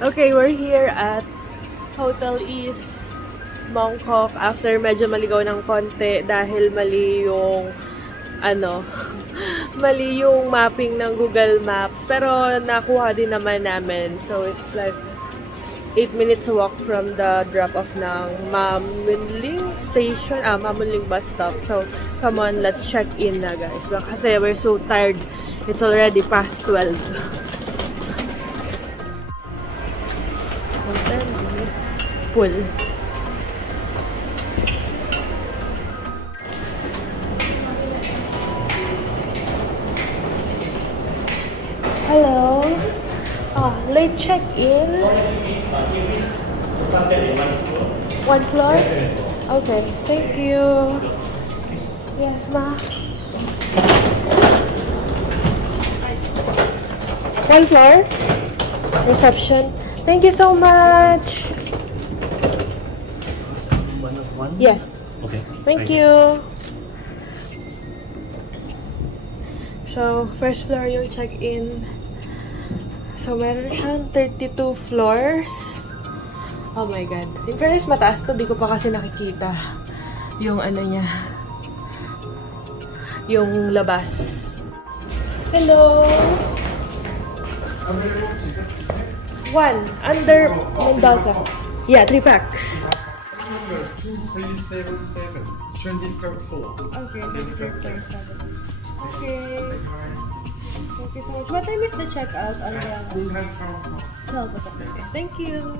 Okay, we're here at Hotel East Mongkok after medyo maligaw ng konti dahil mali yung mali yung mapping ng Google Maps. Pero nakuha din naman namin. So it's like 8 minutes walk from the drop-off ng Mamunling Station, Mamunling bus stop. So come on, let's check in na guys. Kasi we're so tired. It's already past 12. Pool. Hello. Late check-in. One floor? Okay, thank you. Yes, ma. One floor? Reception. Thank you so much. One? Yes. Okay. Thank you. So, first floor yung check-in. So, meron siyang 32 floors. Oh my God. In fairness, mataas to. Di ko pa kasi nakikita yung niya. Yung labas. Hello! One. Under Mendoza. Yeah, 3 packs. 2377. 24. Okay, 2377. Okay. Thank you so much. What time is the checkout on the... We have 12. 12 o'clock. Okay. Thank you.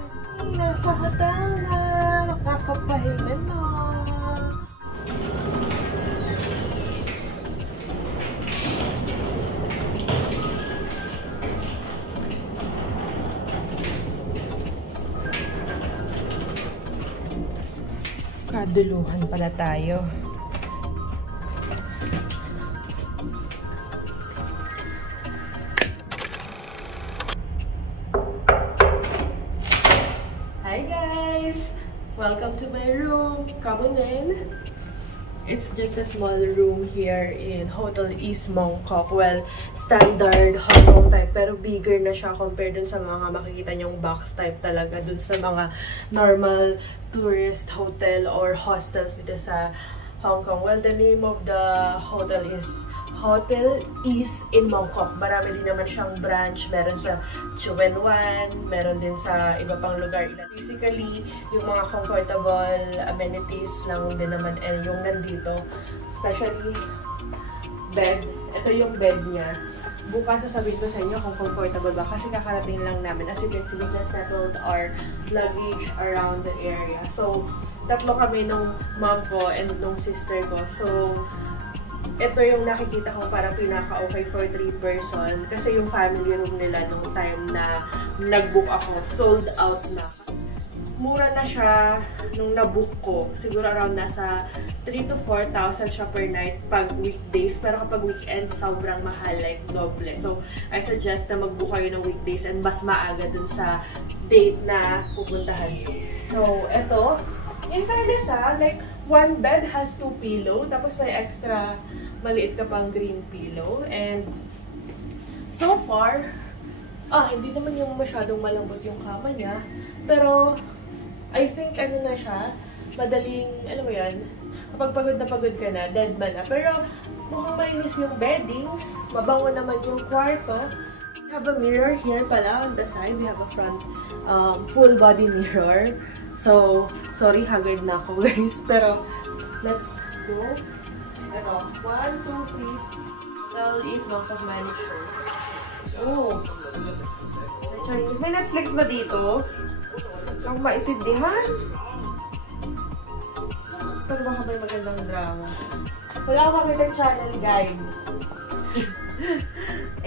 Nasa hotel na. Nakakapahinga na. Kaduluhan pala tayo. Hi guys! Welcome to my room. Come on in. It's just a small room here in Hotel East Mongkok. Well, standard Hong Kong type, pero bigger na siya compared dun sa mga makikita nyong box type talaga dun sa mga normal tourist hotel or hostels dito sa Hong Kong. Well, the name of the hotel is Hotel East in Mongkok. Marami din naman siyang branch. Meron sa Chuen Wan, meron din sa iba pang lugar. Basically, yung mga comfortable amenities lang din naman yung nandito. Especially, bed. Ito yung bed niya. Bukas sasabihin ko sa inyo kung comfortable ba. Kasi kakarating lang namin. As you can see, we just settled our luggage around the area. So, tatlo kami nung mom ko and nung sister ko. So, ito yung nakikita ko parang pinaka-okay for 3 person. Kasi yung family room nila nung time na nag-book ako, sold out na. Mura na siya nung na-book ko. Siguro around nasa 3,000 to 4,000 siya per night pag weekdays. Pero kapag weekend, sobrang mahal, like doble. So, I suggest na mag-book kayo ng weekdays and mas maaga dun sa date na pupuntahan nyo. So, ito, in fairness like, one bed has 2 pillow, tapos may extra maliit ka pang green pillow. And so far, hindi naman yung masyadong malambot yung kama niya. Pero, I think na siya, madaling, alam mo yan, kapag pagod na pagod ka na, dead man na. Pero, mukhang malinis yung beddings, mabango naman yung kwarto. We have a mirror here pala on the side. We have a front full body mirror. So, sorry, haggard na ako guys. Pero, let's go. Ito, 1, 2, 3. Hotel East Mongkok Manicure. Oh. Chinese. May Netflix ba dito? Ang maintindihan. Pero baka may magandang drama. Wala akong makitang channel guide.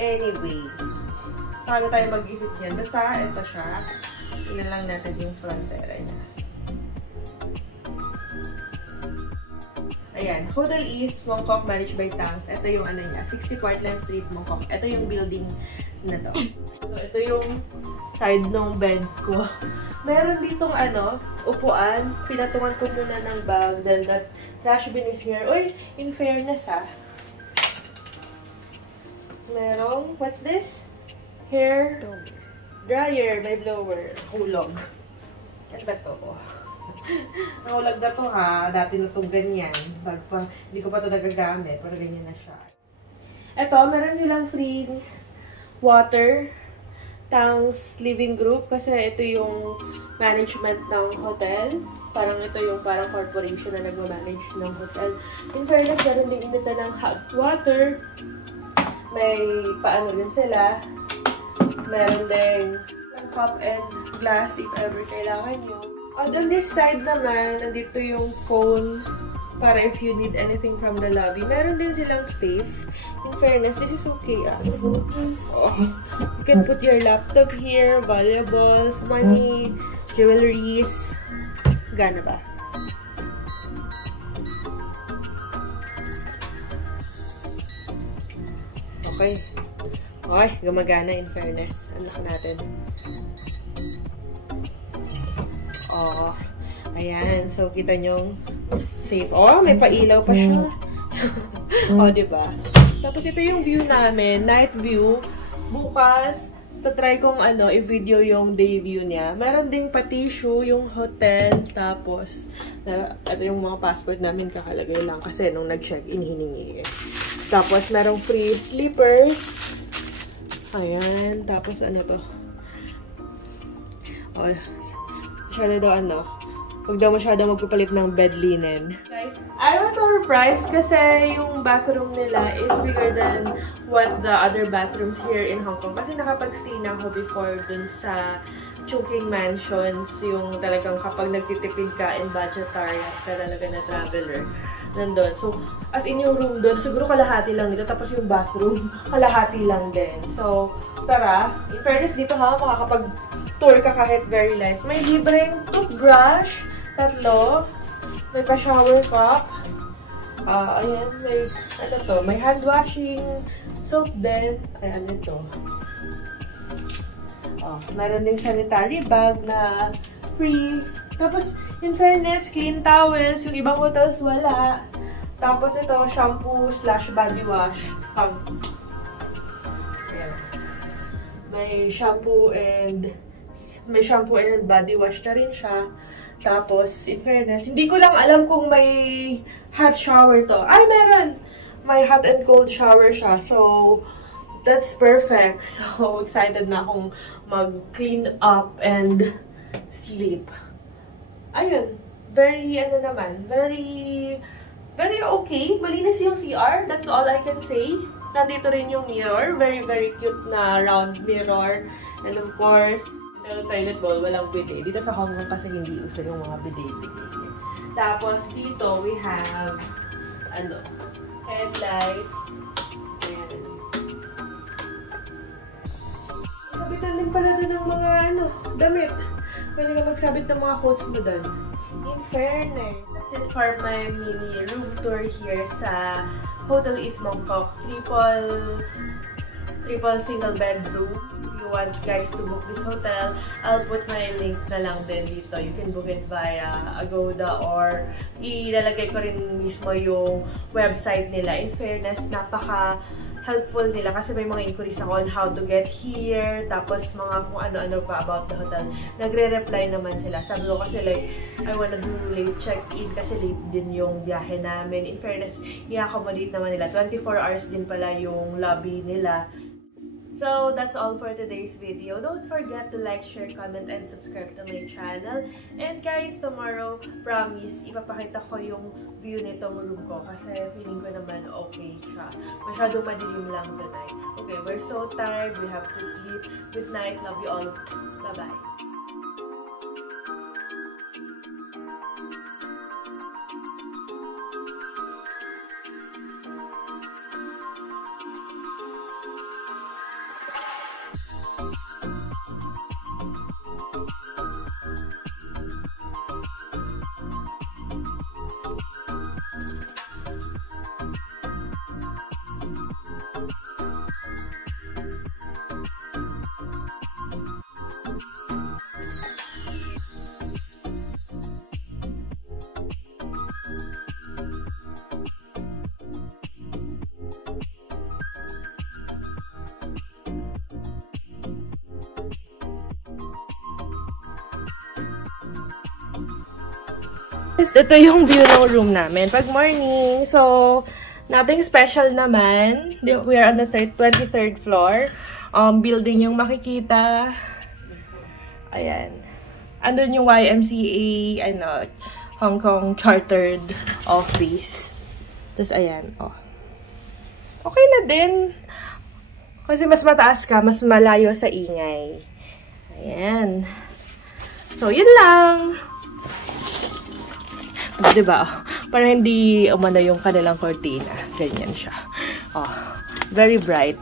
Anyway. Saan na tayo mag-isip niyan? Basta, ito siya. Tingnan lang natin yung frontera niya. Ayan. Hotel East Mongkok managed by Tangs. Ito yung niya. 60 Portland Street, Mongkok. Ito yung building na to. So, ito yung side ng bed ko. Meron ditong upuan. Pinatungan ko muna ng bag. Then that trash bin is here. Uy, in fairness merong, what's this? Hair dryer, may blower, hulog. Ano ba to? Nahulog na to ha. Dati na itong ganyan. Hindi ko pa ito nagagamit. Pero ganyan na siya. Ito, meron silang free water tanks living group. Kasi ito yung management ng hotel. Parang ito yung parang corporation na nag-manage ng hotel. In fairness, meron din inita ng hot water. May paano din sila. Meron din cup and glass if ever kailangan nyo. On this side naman, nandito yung phone para if you need anything from the lobby. Meron din silang safe. In fairness, this is okay. Oh. You can put your laptop here, valuables, money, jewelries. Gana ba? Okay. Okay, gumagana in fairness. Unlock natin. Oh, ayan. So, kita nyo safe. Oh, may pailaw pa siya. Oh, diba? Tapos, ito yung view namin. Night view. Bukas, tatry kong i-video yung day view niya. Meron ding pa-tissue, yung hotel. Tapos, ito yung mga passport namin kakalagay lang. Kasi, nung nag-check-in, hiningi. Tapos, merong free slippers. Ayan. Tapos, ano to? Oh, masyado daw huwag daw masyado magpapalit ng bed linen. Guys, I was so surprised kasi yung bathroom nila is bigger than what the other bathrooms here in Hong Kong. Kasi nakapag-stay na ako before dun sa Chungking Mansions, yung talagang kapag nagtitipid ka in budgetarian ka talaga na traveler. Nandun. So, as in yung room doon, siguro kalahati lang dito. Tapos yung bathroom, kalahati lang din. So, tara. In fairness dito ha, makakapag-tour ka kahit very light. May libreng toothbrush, 3. May pa-shower cup. Ayan, may hand washing soap din. Ayan, ito. Meron ding sanitary bag na free. Tapos, in fairness, clean towels. Yung ibang hotels, wala. Tapos, ito, shampoo/body wash. Ayan. May shampoo and body wash na rin siya. Tapos, in fairness, hindi ko lang alam kung may hot shower to. Ay, meron! May hot and cold shower siya. So, that's perfect. So, excited na akong mag-clean up and sleep. Ayun. Very okay. Malinis yung CR. That's all I can say. Nandito rin yung mirror. Very, very cute na round mirror. And of course, yung toilet bowl, walang bidet. Dito sa Hong Kong kasi hindi uso yung mga bidet. Tapos, dito we have, headlights. Ayan. Sabitan din pala doon ng mga, damit. Pwede ka magsabit ng mga quotes mo doon. In fairness, that's it for my mini room tour here sa Hotel East Mongkok. Triple single bedroom. If you want guys to book this hotel, I'll put my link na lang din dito. You can book it via Agoda or ilalagay ko rin mismo yung website nila. In fairness, napaka-helpful nila kasi may mga inquiries ako on how to get here, tapos mga kung ano-ano pa about the hotel. Nagre-reply naman sila. Sabi ko kasi like, I wanna do late check-in kasi late din yung biyahe namin. In fairness, i-accommodate naman nila. 24 hours din pala yung lobby nila. So, that's all for today's video. Don't forget to like, share, comment, and subscribe to my channel. And guys, tomorrow, promise, ipapakita ko yung view nitong room ko kasi feeling ko naman okay siya. Masyadong madilim lang tonight. Okay, we're so tired. We have to sleep. Good night. Love you all. Bye-bye. Ito yung view ng room namin pag morning. So, nothing special naman. We are on the 23rd floor. Building yung makikita. Ayan. Andun yung YMCA, Hong Kong Chartered Office. Tapos, ayan, oh. Okay na din. Kasi mas mataas ka, mas malayo sa ingay. Ayan. So, yun lang. Diba? Para hindi umano yung kanilang cortina. Ganyan siya. Oh, very bright.